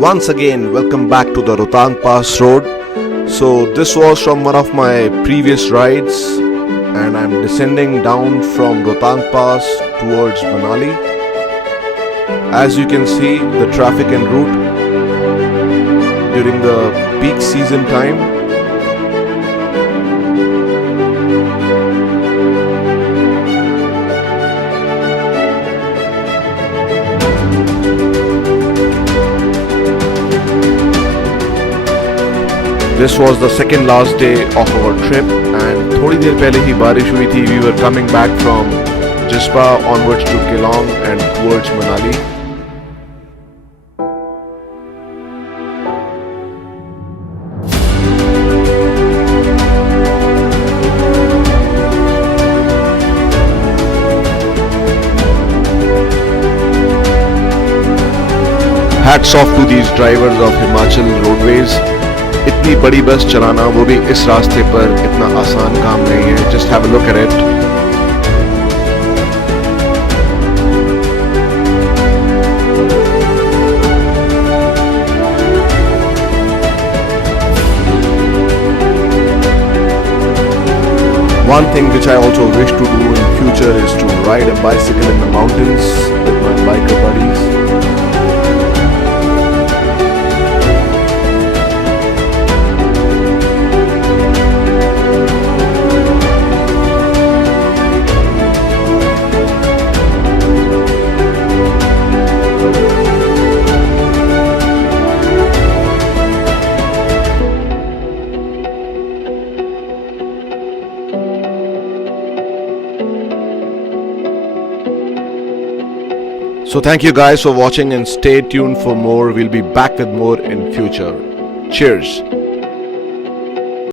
Once again, welcome back to the Rohtang Pass road. So this was from one of my previous rides and I'm descending down from Rohtang Pass towards Manali. As you can see, the traffic en route during the peak season time. This was the second last day of our trip and थोड़ी देर पहले ही बारिश हुई थी. We were coming back from Jispa onwards to Keelong and towards Manali. Hats off to these drivers of Himachal roadways. इतनी बड़ी बस चलाना वो भी इस रास्ते पर इतना आसान काम नहीं है. Just have a look at it. One thing which I also wish to do in future is to ride a bicycle in the mountains with my biker buddies. So thank you guys for watching and stay tuned for more. We'll be back with more in future. Cheers.